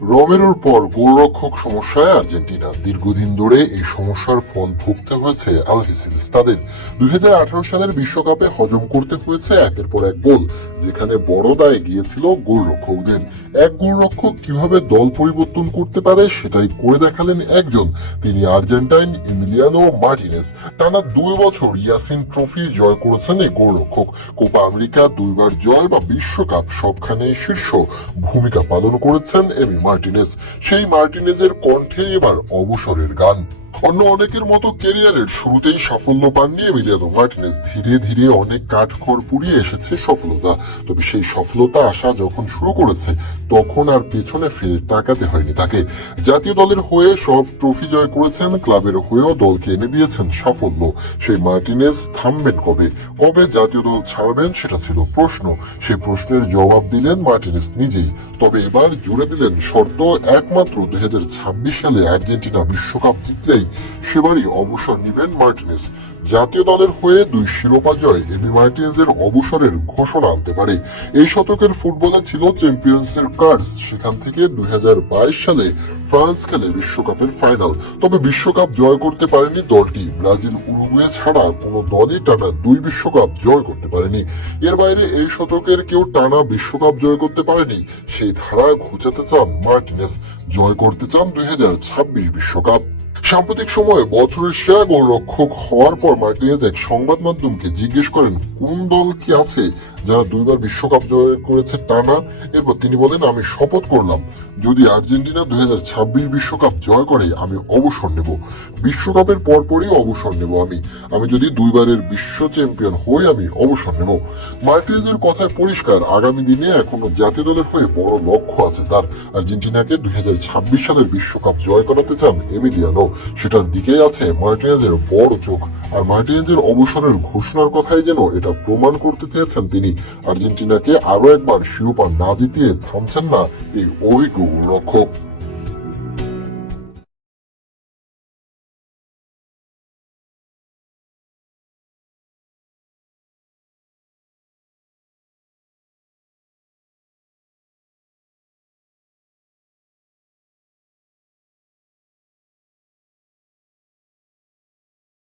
রোমেরোর পর গোলরক্ষক সমস্যায় আর্জেন্টিনা। দীর্ঘদিন ধরে এই সমস্যার ফল ভুগতে হয়েছে আলভিসেলেস তাদের। 2018 সালের বিশ্বকাপে হজম করতে হয়েছে একের পর এক গোল, যেখানে বড় দায় গিয়েছিল গোলরক্ষকদের। এক গোলরক্ষক কিভাবে দল পরিবর্তন করতে পারে সেটাই করে দেখালেন একজন, তিনি আর্জেন্টাইন এমিলিয়ানো মার্টিনেজ। টানা 2 বছর ইয়াসিন ট্রফি জয় করেছেন এই গোলরক্ষক। কোপা আমেরিকা 2বার জয় বা বিশ্বকাপ সবখানে শীর্ষ ভূমিকা পালন করেছেন এমি মার্টিনেজ। সেই মার্টিনেজের কণ্ঠে এবার অবসরের গান। অন্য অনেকের মতো ক্যারিয়ারের শুরুতেই সাফল্য পাননি এমিলিয়ানো মার্টিনেজ। ধীরে ধীরে অনেক কাঠখড় পুড়িয়ে এসেছে সফলতা। তবে সেই সফলতা আসা যখন শুরু করেছে তখন আর পেছনে ফিরে তাকাতে হয়নি তাকে। জাতীয় দলের হয়ে সব ট্রফি জয় করেছেন, ক্লাবের হয়েও দলকে এনে দিয়েছেন সাফল্য। সেই মার্টিনেজ থামবেন কবে, কবে জাতীয় দল ছাড়বেন সেটা ছিল প্রশ্ন। সেই প্রশ্নের জবাব দিলেন মার্টিনেজ নিজেই। তবে এবার জুড়ে দিলেন শর্ত, একমাত্র 2026 সালে আর্জেন্টিনা বিশ্বকাপ জিতলেই সেবারই অবসর নেবেন মার্টিনেজ। জাতীয় দলের হয়ে 2 শিরোপা জয় এমি মার্টিনেজের অবসরের ঘোষণা আনতে পারে। এই শতকের ফুটবলে ছিল চ্যাম্পিয়ন্সের কার্স, সেখান থেকে 2022 সালে ফ্রান্স খেলে বিশ্বকাপের ফাইনাল। তবে বিশ্বকাপ জয় করতে পারেনি দলটি। ব্রাজিল, উরুগুয়ে ছাড়া কোনো দলই টানা 2 বিশ্বকাপ জয় করতে পারেনি। এর বাইরে এই শতকের কেউ টানা বিশ্বকাপ জয় করতে পারেনি। সেই ধারা ঘুচাতে চান মার্টিনেজ, জয় করতে চান 2026 বিশ্বকাপ। সাম্প্রতিক সময়ে বছরের সেরা গোলরক্ষক হওয়ার পর মার্টিনেজ এক সংবাদ মাধ্যমকে জিজ্ঞেস করেন কোন দল কি আছে যারা 2বার বিশ্বকাপ জয় করেছে টানা। এরপর তিনি বলেন, আমি শপথ করলাম যদি আর্জেন্টিনা 2026 বিশ্বকাপ জয় করে আমি অবসর নেব। বিশ্বকাপের পরপরই অবসর নেব আমি যদি 2বারের বিশ্ব চ্যাম্পিয়ন হই আমি অবসর নেব। মার্টিনেজের কথায় পরিষ্কার, আগামী দিনে এখনো জাতীয় দলের হয়ে বড় লক্ষ্য আছে তার। আর্জেন্টিনাকে 2026 সালের বিশ্বকাপ জয় করাতে চান এমিলিয়ানো। সেটার দিকেই আছে মার্টিনেজের বড় চোখ। আর মার্টিনেজের অবসরের ঘোষণার কথাই যেন এটা প্রমাণ করতে চেয়েছেন তিনি। আর্জেন্টিনাকে আরো একবার শিরোপা না জিতিয়ে থামছেন না এই অভিজ্ঞ গোলরক্ষক।